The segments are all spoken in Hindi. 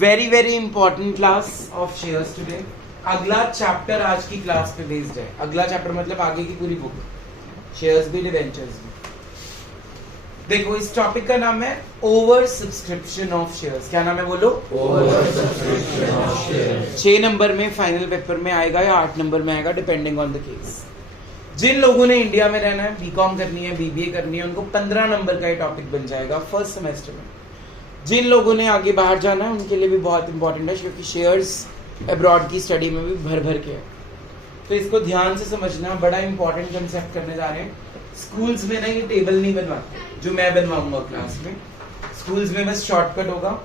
Very important class of shares today. अगला चैप्टर आज की क्लास पे बेस्ड है। अगला चैप्टर मतलब आगे की पूरी बुक, शेयर्स भी डिवेंचर्स भी। देखो इस टॉपिक का नाम है ओवर सब्सक्रिप्शन ऑफ शेयर्स। क्या नाम है बोलो? Over subscription of shares. 6 number में फाइनल पेपर में आएगा या 8 नंबर में आएगा, डिपेंडिंग ऑन द केस। जिन लोगों ने इंडिया में रहना है, बीकॉम करनी है, बीबीए करनी है, उनको 15 नंबर का ये टॉपिक बन जाएगा फर्स्ट सेमेस्टर में। जिन लोगों ने आगे बाहर जाना है उनके लिए भी बहुत इंपॉर्टेंट है, क्योंकि शेयर्स अब्रॉड की स्टडी में भी भर भर के है। तो इसको ध्यान से समझना, बड़ा इंपॉर्टेंट कंसेप्ट करने जा रहे हैं। स्कूल्स में ना ये टेबल नहीं बनवाते जो मैं बनवाऊंगा क्लास में। स्कूल्स में बस शॉर्टकट होगा,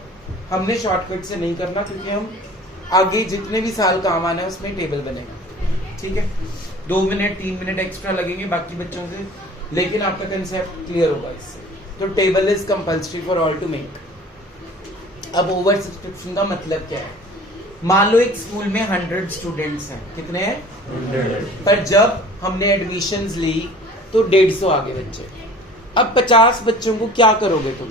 हमने शॉर्टकट से नहीं करना, क्योंकि हम आगे जितने भी साल काम आना है उसमें टेबल बनेगा। ठीक है, 2 मिनट 3 मिनट एक्स्ट्रा लगेंगे बाकी बच्चों से, लेकिन आपका कंसेप्ट क्लियर होगा इससे। तो table is compulsory for all to make. अब ओवर सब्सक्रिप्शन का मतलब क्या है? मान लो एक स्कूल में 100 स्टूडेंट्स हैं। कितने हैं? 100। पर जब हमने एडमिशंस ली तो 150 आ गए बच्चे। अब 50 बच्चों को क्या करोगे तुम?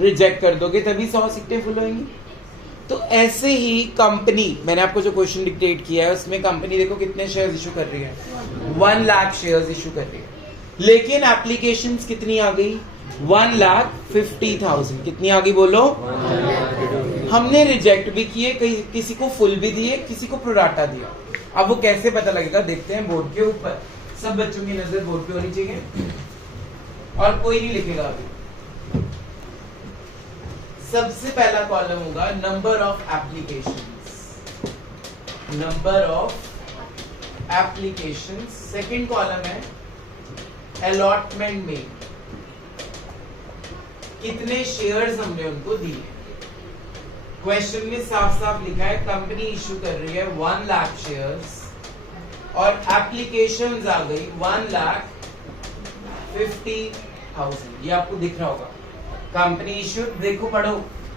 रिजेक्ट कर दोगे, तभी 100 सीटें फुल होंगी। तो ऐसे ही कंपनी, मैंने आपको जो क्वेश्चन डिक्टेट किया है उसमें कंपनी देखो कितने शेयर्स इशू कर रही है, 1 लाख शेयर्स इशू कर रही है। लेकिन एप्लीकेशंस कितनी आ गई? 1,50,000। कितनी आ गई बोलो? हमने रिजेक्ट भी किए, किसी को फुल भी दिए, किसी को प्रोराटा दिया। अब वो कैसे पता लगेगा? देखते हैं बोर्ड के ऊपर। सब बच्चों की नजर बोर्ड पे होनी चाहिए और कोई नहीं लिखेगा अभी। सबसे पहला कॉलम होगा number of applications, number of applications. Second column है अलॉटमेंट में, कितने शेयर्स हमने उनको दिए। क्वेश्चन में साफ साफ लिखा है कंपनी इशू कर रही है 1 लाख शेयर्स और एप्लीकेशंस आ गई 1,50,000। ये आपको दिख रहा होगा। कंपनी इशूड, देखो पढ़ो,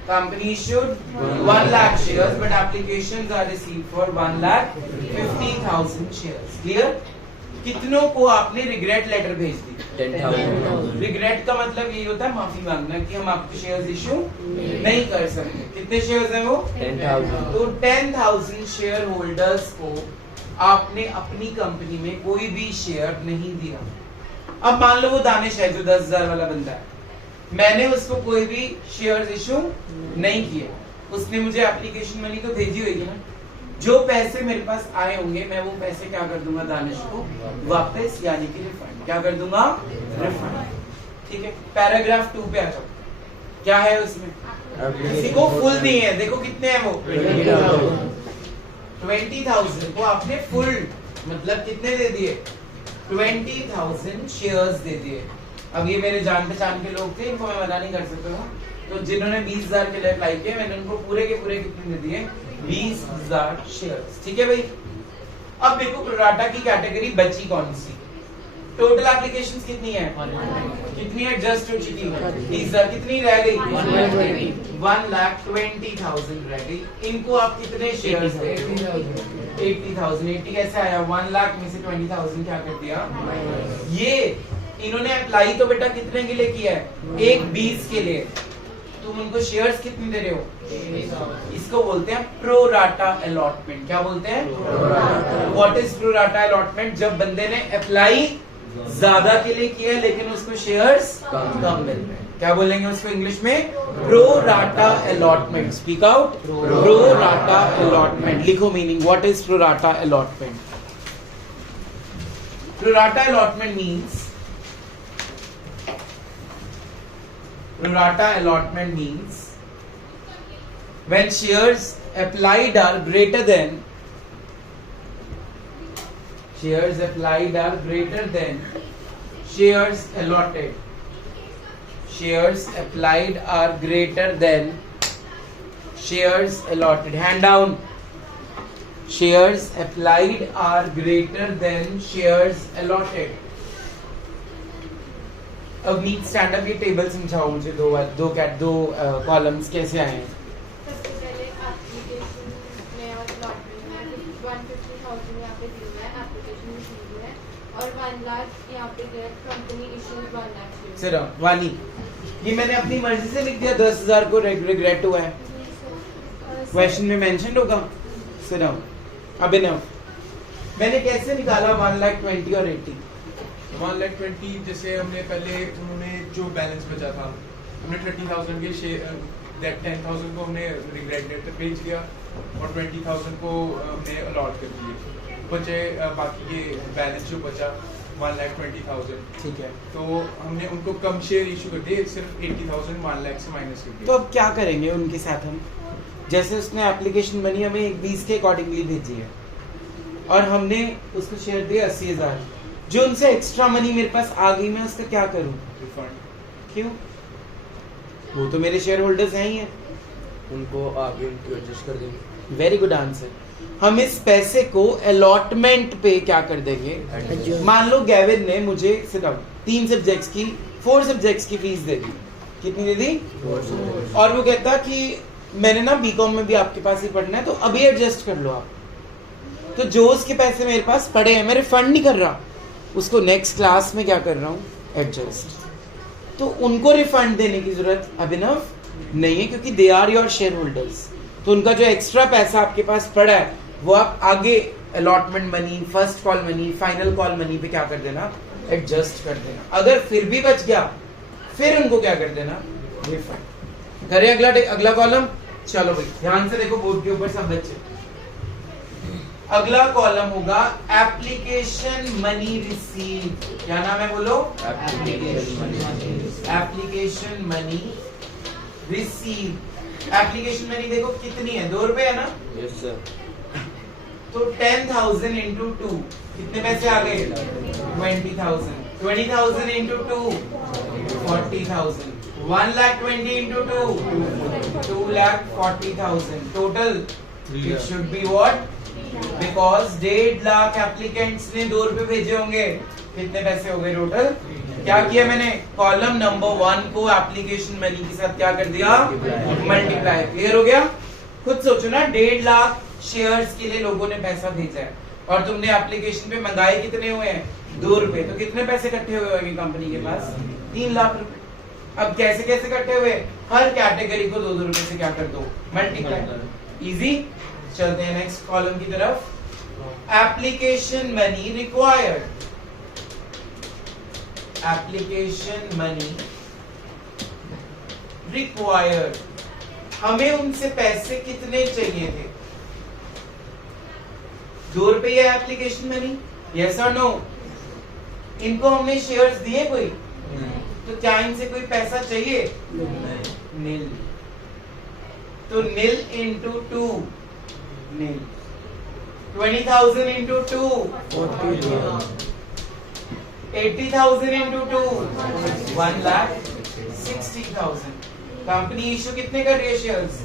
company issued 1 lakh shares but applications are received for 1,50,000 shares. Clear? कितनों को आपने रिग्रेट लेटर भेज दी? 10,000। रिग्रेट का मतलब ये होता है माफी मांगना कि हम आपके शेयर्स इशू नहीं कर सकते। कितने शेयर्स हैं वो? 10,000। तो 10,000 शेयर होल्डर्स को आपने अपनी कंपनी में कोई भी शेयर नहीं दिया। अब मान लो वो दानिश है जो 10,000 वाला बंदा है, मैंने उसको कोई भी शेयर्स इशू नहीं किए, उसने मुझे एप्लीकेशन मनी तो भेजी होगी ना। जो पैसे मेरे पास आए होंगे मैं वो पैसे क्या कर दूंगा? दानिश को वापस, यानी कि रिफंड। क्या कर दूंगा? रिफंड। ठीक है, पैराग्राफ 2 पे आ जाओ। क्या है उसमें? किसी को फुल दिए हैं, देखो कितने हैं वो? 20,000 को आपने फुल मतलब कितने दे दिए? 20,000 शेयर्स दे दिए। अब ये मेरे जान पहचान के लोग थे, इनको मैं मना नहीं कर सकता हूँ। तो जिन्होंने 20,000 के लिए अप्लाई किया, मैंने उनको पूरे के पूरे कितने दे दिए? 20,000 शेयर्स। ठीक है भाई। अब देखो प्रोराटा की कैटेगरी बची कौन सी? टोटल एप्लीकेशंस कितनी है? कितनी एडजस्ट हो चुकी है? 20,000। कितनी रह गई? 1,20,000 रह गई। इनको आप कितने शेयर्स दे? 80,000। 80 कैसे आया? 1 लाख में से 20,000 क्या कर दिया? ये इन्होंने अप्लाई तो बेटा कितने के लिए किया है? 1,20 के लिए। तुम उनको शेयर्स कितने दे रहे हो? इसको बोलते हैं प्रोराटा अलॉटमेंट। क्या बोलते हैं? What is pro rata allotment? जब बंदे ने अप्लाई ज्यादा के लिए किया है लेकिन उसको शेयर्स कम मिल रहे हैं। क्या बोलेंगे उसको इंग्लिश में? Pro rata allotment. Speak out. Pro rata allotment. लिखो meaning. What is pro rata allotment? Pro rata allotment means, prorata allotment means when shares applied are greater than shares allotted. Shares applied are greater than shares allotted. Hand down. Shares applied are greater than shares allotted. अब नीट स्टैंड अप, ये टेबल समझाओ मुझे। दो कॉलम्स कैसे आए हैं? सबसे पहले एप्लीकेशन में और अलॉटमेंट में 150,000 यहाँ पे दिया है, एप्लीकेशन रिसीव है, और 1 लाख यहाँ पे दिया, कंपनी इशूड 1 लाख। सिर्फ वानी ये मैंने अपनी मर्जी से लिख दिया 10,000 को रिग्रेट हुआ है। क्वेश्चन में मेंशन होगा। सुनो अभिनव, मैंने कैसे निकाला 1,20,000 और 80? 1,20,000 जैसे हमने पहले उन्होंने जो बैलेंस बचा था हमने 30,000 के शेयर 10,000 को हमने रिग्रेट पे भेज दिया और 20,000 को हमने अलॉट कर दिए। बचे बाकी ये बैलेंस जो बचा 1,20,000, ठीक है, तो हमने उनको कम शेयर इशू कर दिए, सिर्फ 80,000 1 लाख से माइनस कर तो दिया। अब क्या करेंगे उनके साथ हम? जैसे उसने एप्लीकेशन मनी हमें 20 के अकॉर्डिंगली भेजी है और हमने उसको शेयर दिए 80,000, जो उनसे एक्स्ट्रा मनी मेरे पास आ गई, मैं उसका क्या करूं? रिफंड क्यों? वो तो मेरे शेयर होल्डर्स हैं ही हैं। उनको आगे उनको एडजस्ट कर देंगे। Very good answer. हम इस पैसे को अलॉटमेंट पे क्या कर देंगे? मान लो गैविन ने मुझे सिर्फ 3 सब्जेक्ट्स की 4 सब्जेक्ट्स की फीस दे दी। कितनी दे दी? और वो कहता कि मैंने ना बीकॉम में भी आपके पास ही पढ़ना है, तो अभी एडजस्ट कर लो आप। तो जो उसके पैसे मेरे पास पड़े हैं, मैं रिफंड नहीं कर रहा, उसको नेक्स्ट क्लास में क्या कर रहा हूँ? एडजस्ट। तो उनको रिफंड देने की जरूरत अभिनव नहीं है, क्योंकि they are your share holders. तो उनका जो एक्स्ट्रा पैसा आपके पास पड़ा है वो आप आगे allotment money, first call money, final call money पे क्या कर देना? एडजस्ट कर देना। अगर फिर भी बच गया फिर उनको क्या कर देना? रिफंड करें। अगला कॉलम, चलो भाई ध्यान से देखो बोर्ड के ऊपर सब बच्चे। अगला कॉलम होगा एप्लीकेशन मनी रिसीव। क्या नाम है बोलो? Application money receive. Application money देखो कितनी है? 2 रुपए है ना? Yes sir. तो 10,000 इंटू 2 कितने पैसे आ गए? 20,000। 20,000 into 2 40,000। 1,20,000 into 2 2,40,000। Total it should be what? Because 1.5 lakh applicants ने 2 रुपए भेजे होंगे, कितने पैसे हो गए टोटल? क्या किया मैंने? कॉलम नंबर 1 को एप्लीकेशन मनी के साथ क्या कर दिया? मल्टीप्लाई। क्लियर हो गया? खुद सोचो ना, 1.5 लाख शेयर्स के लिए लोगों ने पैसा भेजा है और तुमने एप्लीकेशन पे मंगाए कितने हुए हैं? 2 रुपए। तो कितने पैसे इकट्ठे हुए होंगे कंपनी के पास? 3 लाख रुपए। अब कैसे कैसे इकट्ठे हुए? हर कैटेगरी को 2-2 रुपए से क्या कर दो? मल्टीप्लाई। इजी। चलते हैं नेक्स्ट कॉलम की तरफ। Application money required. Application money required. हमें उनसे पैसे कितने चाहिए थे? 2 रुपए है एप्लीकेशन मनी, यस और नो? इनको हमने शेयर्स दिए कोई? तो क्या इनसे कोई पैसा चाहिए? नील। तो नील इंटू 2 नील। 20,000 इंटू 2 80,000 इंटू 2 1,60,000। कंपनी इशू कितने कर रही है शेयर्स?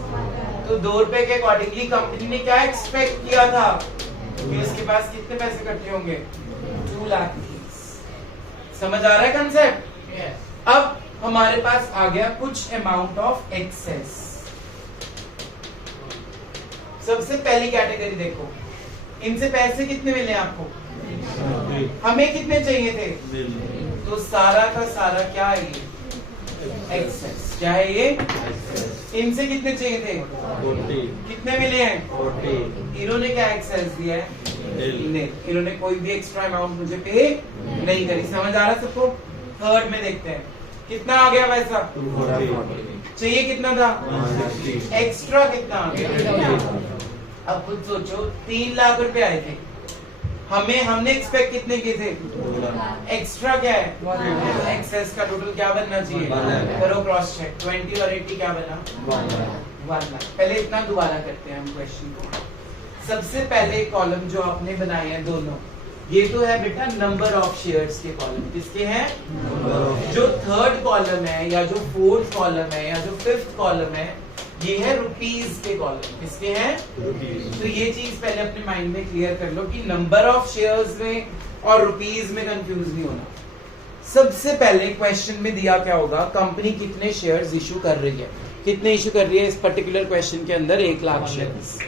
तो 2 रुपए के अकॉर्डिंगली कंपनी ने क्या एक्सपेक्ट किया था कि उसके पास कितने पैसे इकट्ठे होंगे? 2 लाख। समझ आ रहा है कंसेप्ट? अब हमारे पास आ गया कुछ अमाउंट ऑफ एक्सेस। सबसे पहली कैटेगरी देखो, इनसे पैसे कितने मिले आपको? हमें कितने चाहिए थे? तो सारा का सारा क्या है ये? एक्सेस। क्या है ये? इनसे कितने चाहिए थे? 40। कितने मिले हैं? 40। इन्होंने क्या एक्सेस दिया है? इन्होंने कोई भी एक्स्ट्रा अमाउंट मुझे पे नहीं करी। समझ आ रहा है सबको? थर्ड में देखते हैं कितना आ गया पैसा? 240। चाहिए कितना था? 160। एक्स्ट्रा कितना आ गया? अब खुद सोचो, 3 लाख रुपए आए थे, हमने एक्सपेक्ट कितने किए थे? 2 लाख। एक्स्ट्रा क्या है? तो एक्सेस का टोटल क्या बनना चाहिए? 1 लाख। करो क्रॉस चेक। 20 और 80 क्या बना? 1 लाख। पहले इतना दोबारा करते हैं हम क्वेश्चन को। सबसे पहले कॉलम जो आपने बनाए हैं दोनों, ये तो है बेटा नंबर ऑफ शेयर्स के कॉलम। किसके हैं? जो थर्ड कॉलम है या जो फोर्थ कॉलम है या जो फिफ्थ कॉलम है, ये है रुपीस के कॉलम। किसके हैं? तो ये चीज पहले अपने माइंड में क्लियर कर लो कि नंबर ऑफ शेयर्स में और रुपीस में कंफ्यूज नहीं होना। सबसे पहले क्वेश्चन में दिया क्या होगा? कंपनी कितने शेयर्स इशू कर रही है। कितने इशू कर रही है? इस पर्टिकुलर क्वेश्चन के अंदर 1 लाख शेयर्स।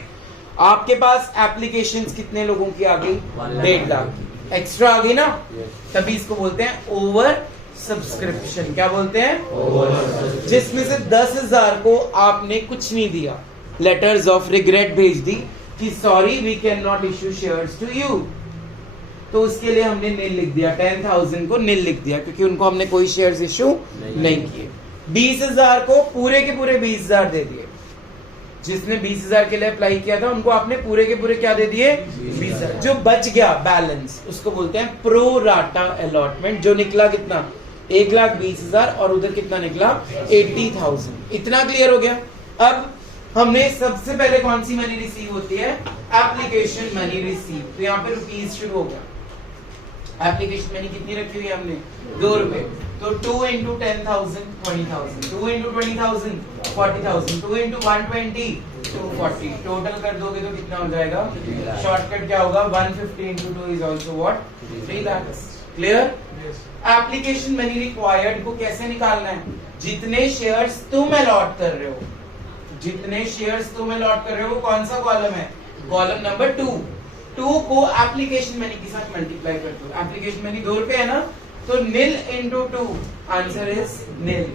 आपके पास एप्लीकेशंस कितने लोगों की आ गई? 1.5 लाख। एक्स्ट्रा आ गई ना, तभी इसको बोलते हैं ओवर सब्सक्रिप्शन। क्या बोलते हैं? जिसमें से 10,000 को आपने कुछ नहीं दिया, लेटर्स ऑफ रिग्रेट भेज दी कि sorry we can not issue shares to you, तो उसके लिए हमने नील लिख दिया, 10,000 को नील लिख दिया क्योंकि उनको हमने कोई शेयर्स इश्यू नहीं किए। 20,000 को पूरे के पूरे 20,000 दे दिए, जिसने 20,000 के लिए अप्लाई किया था उनको आपने पूरे के पूरे क्या दे दिए 20,000। जो बच गया बैलेंस उसको बोलते हैं प्रो राटा अलॉटमेंट, जो निकला कितना 1,20,000 और उधर कितना निकला 80,000। इतना क्लियर हो गया। अब हमने सबसे पहले कौन सी मनी रिसीव होती है, एप्लीकेशन मनी रिसीव, तो यहाँ पे रुपीज शुरू हो गया। एप्लीकेशन मनी कितनी रखी हुई है हमने 2 रुपए, तो 2 into 10,000 20,000, 2 into 20,000 40,000, 2 into 120 240, टोटल कर दोगे तो कितना हो जाएगा, शॉर्टकट क्या होगा 150 into 2 is also what 3 lakhs। Clear. Application money required को कैसे निकालना है, जितने शेयर्स तुम अलॉट कर रहे हो, जितने शेयर्स तुम अलॉट कर रहे हो वो कौन सा कॉलम है, कॉलम नंबर 2 को एप्लीकेशन मनी के साथ मल्टीप्लाई कर दो। एप्लीकेशन मनी 2 रुपए है ना, तो nil into 2 answer is nil.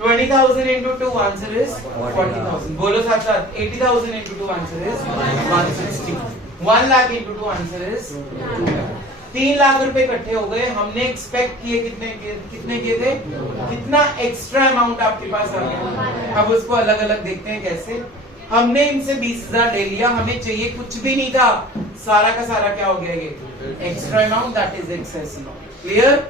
20,000 into 2 answer is 40,000। बोलो साथ साथ 80,000 into 2 answer is 160। 1 lakh into 2 answer is 2 lakh. 3 lakh रुपए इकट्ठे हो गए। हमने एक्सपेक्ट किए कितने किए थे, कितना एक्स्ट्रा अमाउंट आपके पास आ गया। अब उसको अलग अलग देखते हैं कैसे। हमने इनसे 20,000 ले लिया, हमें चाहिए कुछ भी नहीं था, सारा का सारा क्या हो गया ये extra amount, that is excess amount. Clear.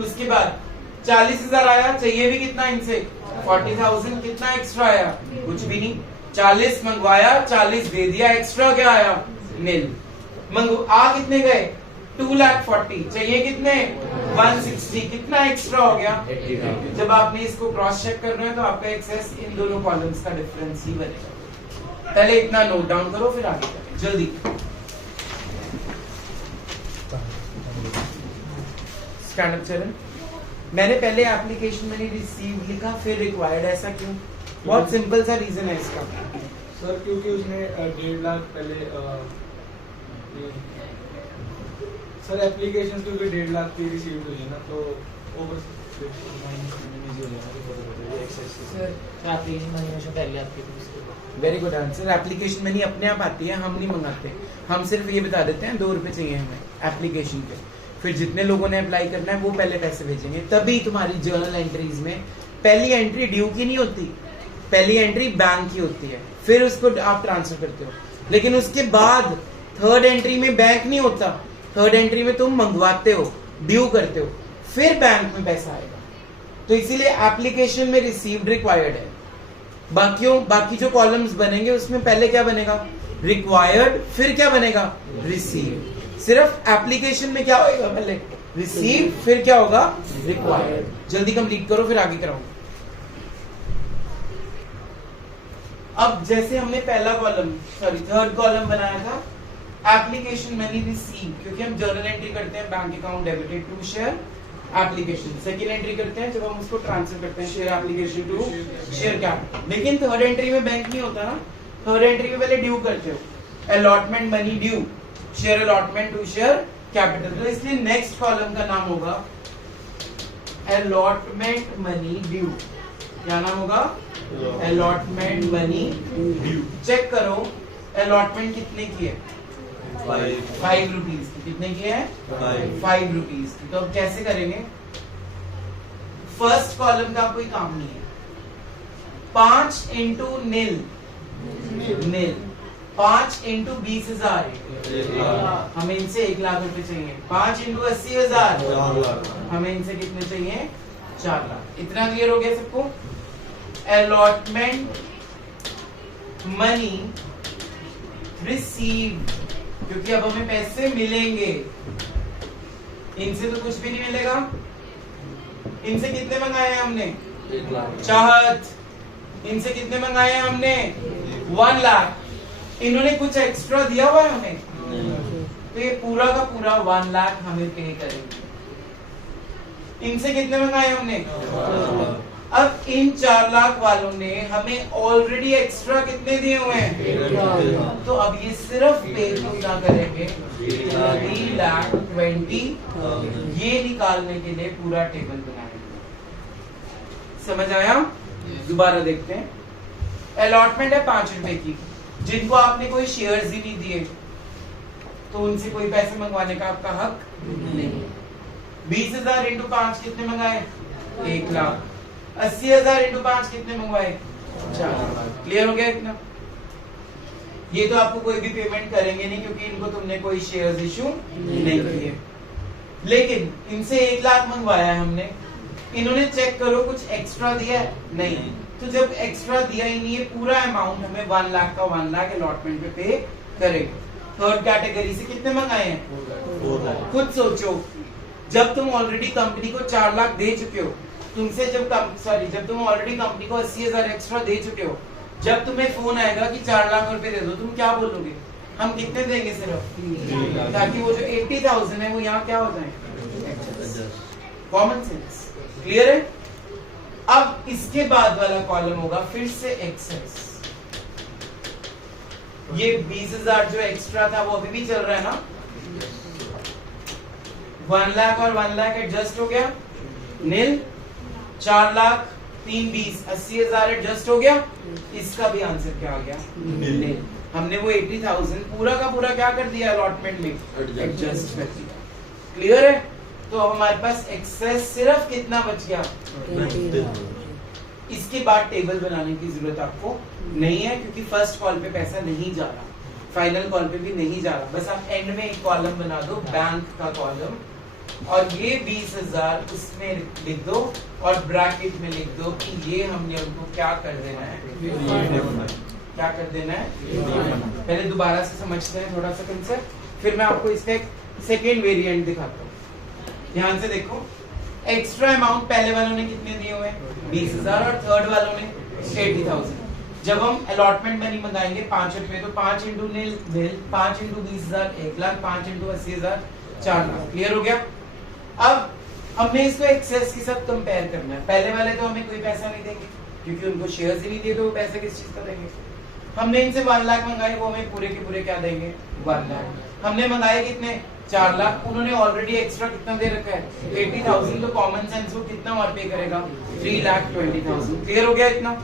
उसके बाद 40,000 आया, चाहिए भी कितना इनसे 40,000, कितना एक्स्ट्रा आया कुछ भी नहीं, 40 मंगवाया 40 दे दिया, एक्स्ट्रा क्या आया नील। आ कितने गए 2,40,000, चाहिए कितने 160, कितना एक्स्ट्रा हो गया 80,000। जब आपने इसको क्रॉस चेक कर रहे हो तो आपका एक्सेस इन दोनों कॉलम्स का डिफरेंस ही बनेगा। पहले इतना नोट डाउन करो फिर आगे करें जल्दी। स्टैंड अप चरण। मैंने पहले एप्लीकेशन मनी रिसीव लिखा फिर रिक्वायर्ड, ऐसा क्यों, बहुत सिंपल सा रीजन है इसका सर, क्योंकि उसने 1.5 लाख पहले सर एप्लीकेशन क्योंकि 1.5 लाख की रिसीव हुई है ना, तो over very good answer. Application money अपने आप आती है, हम नहीं मंगाते, हम सिर्फ ये बता देते हैं 2 रुपए चाहिए हमें एप्लीकेशन के, फिर जितने लोगों ने अप्लाई करना है वो पहले पैसे भेजेंगे। तभी तुम्हारी जर्नल एंट्रीज में पहली एंट्री ड्यू की नहीं होती, पहली एंट्री बैंक की होती है, फिर उसको आप ट्रांसफर करते हो। लेकिन उसके बाद थर्ड एंट्री में बैंक नहीं होता, थर्ड एंट्री में तुम मंगवाते हो, ड्यू करते हो, फिर बैंक में पैसा आएगा। तो इसीलिए एप्लीकेशन में रिसीव्ड रिक्वायर्ड है। बाकी जो कॉलम्स बनेंगे उसमें पहले क्या बनेगा रिक्वायर्ड, फिर क्या बनेगा रिसीव्ड। सिर्फ एप्लीकेशन में क्या होगा पहले रिसीव, फिर क्या होगा रिक्वायर्ड। जल्दी कंप्लीट करो फिर आगे कराऊंगा। अब जैसे हमने पहला कॉलम थर्ड कॉलम बनाया था एप्लीकेशन मनी रिसीव, क्योंकि हम जर्नल एंट्री करते हैं bank account debited to share application, second entry करते हैं जब हम उसको ट्रांसफर करते हैं share application to share capital. लेकिन थर्ड एंट्री में बैंक नहीं होता ना, थर्ड एंट्री में पहले ड्यू करते हो, allotment money due, share allotment to share capital. तो इसलिए नेक्स्ट कॉलम का नाम होगा अलॉटमेंट मनी ड्यू। क्या नाम होगा अलॉटमेंट मनी ड्यू। चेक करो अलॉटमेंट कितने की है 5 रुपीज की, कितने की है 5 रुपीज की। तो अब कैसे करेंगे, फर्स्ट कॉलम का कोई काम नहीं है, 5 इंटू नील, 5 इंटू 20,000, हमें इनसे 1 लाख रुपए चाहिए, 5 इंटू 80,000, हमें इनसे कितने चाहिए 4 लाख। इतना क्लियर हो गया सबको। अलॉटमेंट मनी रिसीव्ड, क्योंकि अब हमें पैसे मिलेंगे, इनसे तो कुछ भी नहीं मिलेगा। इनसे कितने मंगाए हैं हमने 1 लाख। चाहत, इनसे कितने मंगाए हैं हमने 1 लाख। इन्होंने कुछ एक्स्ट्रा दिया हुआ है हमें, तो ये पूरा का पूरा 1 लाख हमें पे करेंगे। इनसे कितने मंगाए हमने, अब इन 4 लाख वालों ने हमें ऑलरेडी एक्स्ट्रा कितने दिए हुए हैं, तो अब ये सिर्फ पे कितना करेंगे 3,20,000, ये निकालने के लिए पूरा टेबल बनाएंगे। समझ आया। दोबारा देखते हैं अलॉटमेंट है 5 रुपए की, जिनको आपने कोई शेयर्स ही नहीं दिए तो उनसे कोई पैसे मंगवाने का आपका हक नहीं। 20,000 इंटू 5 कितने मंगाए? 1 लाख। 80,000 इंटू 5 कितने मंगवाए? 4 लाख। क्लियर हो गया इतना? ये तो आपको कोई भी पेमेंट करेंगे नहीं क्योंकि इनको तुमने कोई शेयर्स इशू नहीं किए। लेकिन इनसे 1 लाख मंगवाया है हमने, इन्होंने चेक करो कुछ एक्स्ट्रा दिया है? नहीं। तो जब एक्स्ट्रा दिया ही नहीं है, पूरा अमाउंट हमें 1 लाख का 1 लाख अलॉटमेंट पे पे करेंगे। थर्ड कैटेगरी से कितने मंगाए हैं? खुद सोचो, जब तुम ऑलरेडी कंपनी को 4 लाख दे चुके हो, तुमसे जब तुम ऑलरेडी कंपनी को 80,000 एक्स्ट्रा दे चुके हो, जब तुम्हें फोन आएगा कि 4 लाख रुपए दे दो, तुम क्या बोलोगे? हम कितने देंगे सिर्फ, ताकि वो जो 80,000 है वो यहाँ क्या हो जाए? Common sense. क्लियर है? अब इसके बाद वाला कॉलम होगा फिर से एक्सेस। ये 20,000 जो एक्स्ट्रा था वो अभी भी चल रहा है ना? 1 लाख और 1 लाख एडजस्ट हो गया, नील। 4 लाख 3 20 80,000 एडजस्ट हो गया। इसका भी आंसर क्या आ गया? नील। हमने वो 80,000 पूरा का पूरा क्या कर दिया? अलॉटमेंट में एडजस्ट कर दिया। क्लियर है? तो अब हमारे पास एक्सेस सिर्फ कितना बच गया? इसके बाद टेबल बनाने की जरूरत आपको नहीं है क्योंकि फर्स्ट कॉल पे पैसा नहीं जा रहा, फाइनल कॉल पे भी नहीं जा रहा। बस आप एंड में एक कॉलम बना दो, बैंक का कॉलम, और ये 20,000 उसमें लिख दो और ब्रैकेट में लिख दो कि ये हमने उनको क्या कर देना है? क्या कर देना है? पहले दोबारा से समझते हैं थोड़ा सा कंसेप्ट, फिर मैं आपको इसका एक सेकेंड वेरिएंट दिखाता हूँ। ध्यान से देखो, एक्स्ट्रा अमाउंट पहले वालों ने कितने दिए हुए? 20,000 और थर्ड वालों ने 80,000। जब हम अलॉटमेंट मनी मंगाएंगे 5 रुपए, तो 5 इंटू नील नील, 5 into 20,000 1 lakh, 5 into 80,000 4 lakh. Clear हो गया? अब हमने इसको एक्सेस के साथ कंपेयर करना है। पहले वाले तो हमें कोई पैसा नहीं देंगे क्योंकि उनको शेयर्स ही नहीं दिए, तो वो पैसा किस चीज का देंगे? हमने इनसे 1 लाख मंगाए, वो हमें पूरे के पूरे क्या देंगे? 1 लाख। हमने मंगाए कितने? 4 लाख। उन्होंने ऑलरेडी एक्स्ट्रा कितना दे रखा है? 80,000। तो कॉमन सेंस वो कितना और पे करेगा? 3,20,000। क्लियर हो गया इतना?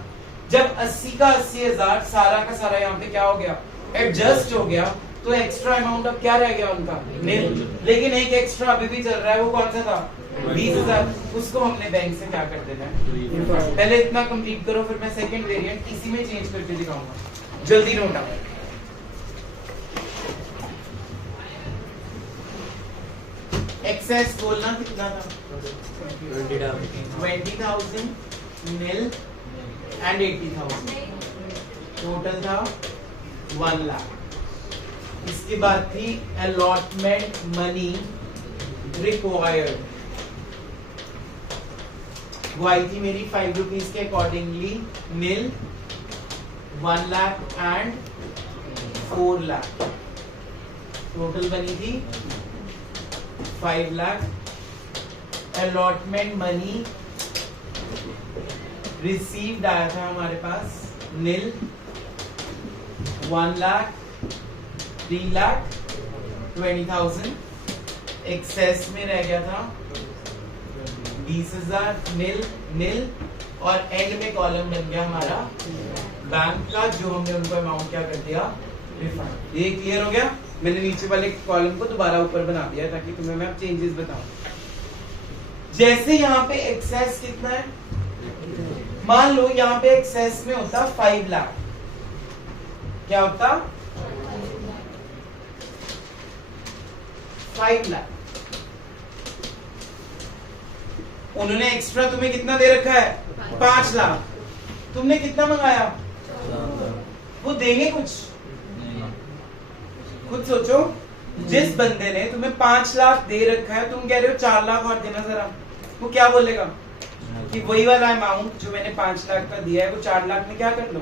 जब 80 का 80,000 सारा का सारा यहाँ पे क्या हो गया? एडजस्ट हो गया, तो एक्स्ट्रा अमाउंट अब क्या रह गया उनका? नील। लेकिन एक एक्स्ट्रा अभी भी चल रहा है, वो कौन सा था? 20,000। उसको हमने बैंक से क्या कर देना है? पहले इतना कंप्लीट करो, फिर मैं सेकंड वेरिएंट इसी में चेंज करके दिखाऊंगा। जल्दी नोट आओ। एक्सेस बोलना कितना था? 20,000 नील एंड 80,000। टोटल था 1 लाख। इसके बाद थी अलॉटमेंट मनी रिक्वायर्ड, वो आई थी मेरी 5 रुपीज के accordingly nil, 1 lakh and 4 lakh. Total बनी थी 5 लाख। अलॉटमेंट मनी रिसीव्ड आया था हमारे पास नील, 1 लाख 3,20,000। एक्सेस में रह गया था 20,000 नील नील, और एंड में कॉलम बन गया हमारा बैंक का, जो हमने उनको अमाउंट क्या कर दिया? रिफंड। ये क्लियर हो गया? मैंने नीचे वाले कॉलम को दोबारा ऊपर बना दिया ताकि तुम्हें मैं अब चेंजेस बताऊं। जैसे यहाँ पे एक्सेस कितना है? मान लो यहाँ पे एक्सेस में होता 5 लाख। क्या होता? 5 लाख। उन्होंने एक्स्ट्रा तुम्हें कितना दे रखा है? 5 लाख। तुमने कितना मंगाया? वो देंगे कुछ? खुद सोचो, जिस बंदे ने तुम्हें 5 लाख दे रखा है, तुम कह रहे हो 4 लाख और देना जरा, वो क्या बोलेगा? कि वही वाला अमाउंट जो मैंने 5 लाख का दिया है वो 4 लाख में क्या कर लो?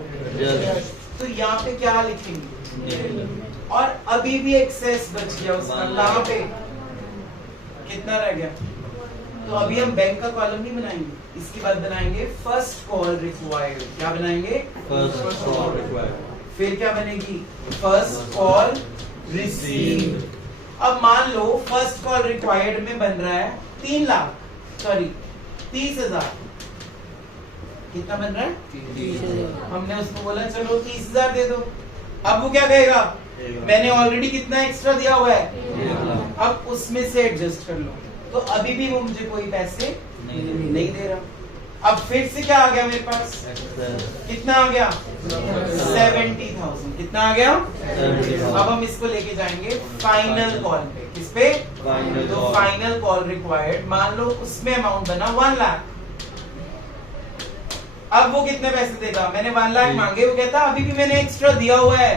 तो यहाँ पे क्या लिखेंगे? और अभी भी एक्सेस बच गया उसका, कहाँ पे? कितना रह गया? तो अभी हम बैंक का कॉलम नहीं बनाएंगे, इसके बाद बनाएंगे फर्स्ट कॉल रिक्वायर्ड। क्या बनाएंगे? First call required. फिर क्या बनेगी? First call received. अब मान लो फर्स्ट कॉल रिक्वायर्ड में बन रहा है 30,000। कितना बन रहा है? हमने उसको बोला चलो 30,000 दे दो। अब वो क्या कहेगा? मैंने ऑलरेडी कितना एक्स्ट्रा दिया हुआ है, अब उसमें से एडजस्ट कर लो। तो अभी भी वो मुझे कोई पैसे नहीं दे रहा। अब फिर से क्या आ गया मेरे पास? कितना आ गया? 70,000। कितना आ गया? अब हम इसको लेके जाएंगे फाइनल कॉल पे। किस पे? तो फाइनल कॉल रिक्वायर्ड, मान लो उसमें अमाउंट बना 1 लाख। अब वो कितने पैसे देगा? मैंने 1 लाख मांगे, वो कहता अभी भी मैंने एक्स्ट्रा दिया हुआ है,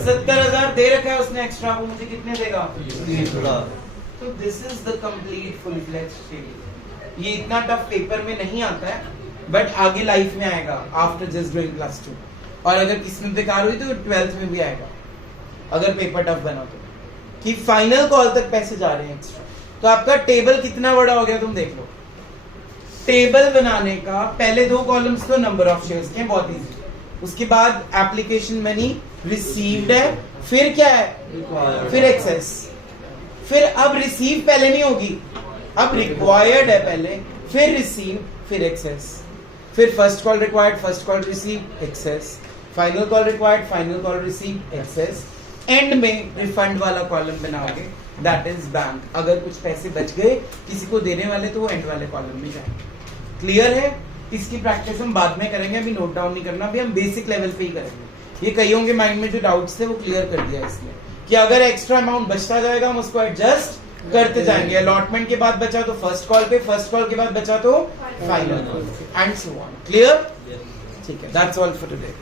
70,000 दे रखा है उसने एक्स्ट्रा, वो मुझे कितने देगा? तो this is the complete full fledged schedule. ये इतना टफ पेपर में नहीं आता है, बट आगे लाइफ में आएगा आफ्टर जस्ट डूइंग +2। और अगर किस्मत बेकार हुई तो 12th में भी आएगा, अगर पेपर टफ बना तो, कि फाइनल कॉल तक पैसे जा रहे हैं एक्स्ट्रा। तो आपका टेबल कितना बड़ा हो गया तुम देख लो। टेबल बनाने का पहले 2 कॉलम्स तो नंबर ऑफ शेयर्स के, बहुत इजी। उसके बाद एप्लीकेशन मनी रिसीव्ड है, फिर क्या है? फिर एक्सेस। फिर अब रिसीव पहले नहीं होगी, अब रिक्वायर्ड है पहले, फिर रिसीव, फिर एक्सेस, फिर first call required, first call receive, excess, final call required, final call receive, excess, end में रिफंड वाला कॉलम बनाओगे, दैट इज बैंक। अगर कुछ पैसे बच गए किसी को देने वाले तो वो एंड वाले कॉलम में जाएंगे। क्लियर है? इसकी प्रैक्टिस हम बाद में करेंगे, अभी नोट डाउन नहीं करना, अभी हम बेसिक लेवल पे ही करेंगे। ये कईयों के माइंड में जो डाउट्स थे वो क्लियर कर दिया इसमें, कि अगर एक्स्ट्रा अमाउंट बचता जाएगा हम उसको एडजस्ट करते जाएंगे। अलॉटमेंट के बाद बचा तो फर्स्ट कॉल पे, फर्स्ट कॉल के बाद बचा तो फाइनल कॉल पे, एंड सो ऑन। क्लियर? ठीक है, दैट्स ऑल फॉर टुडे।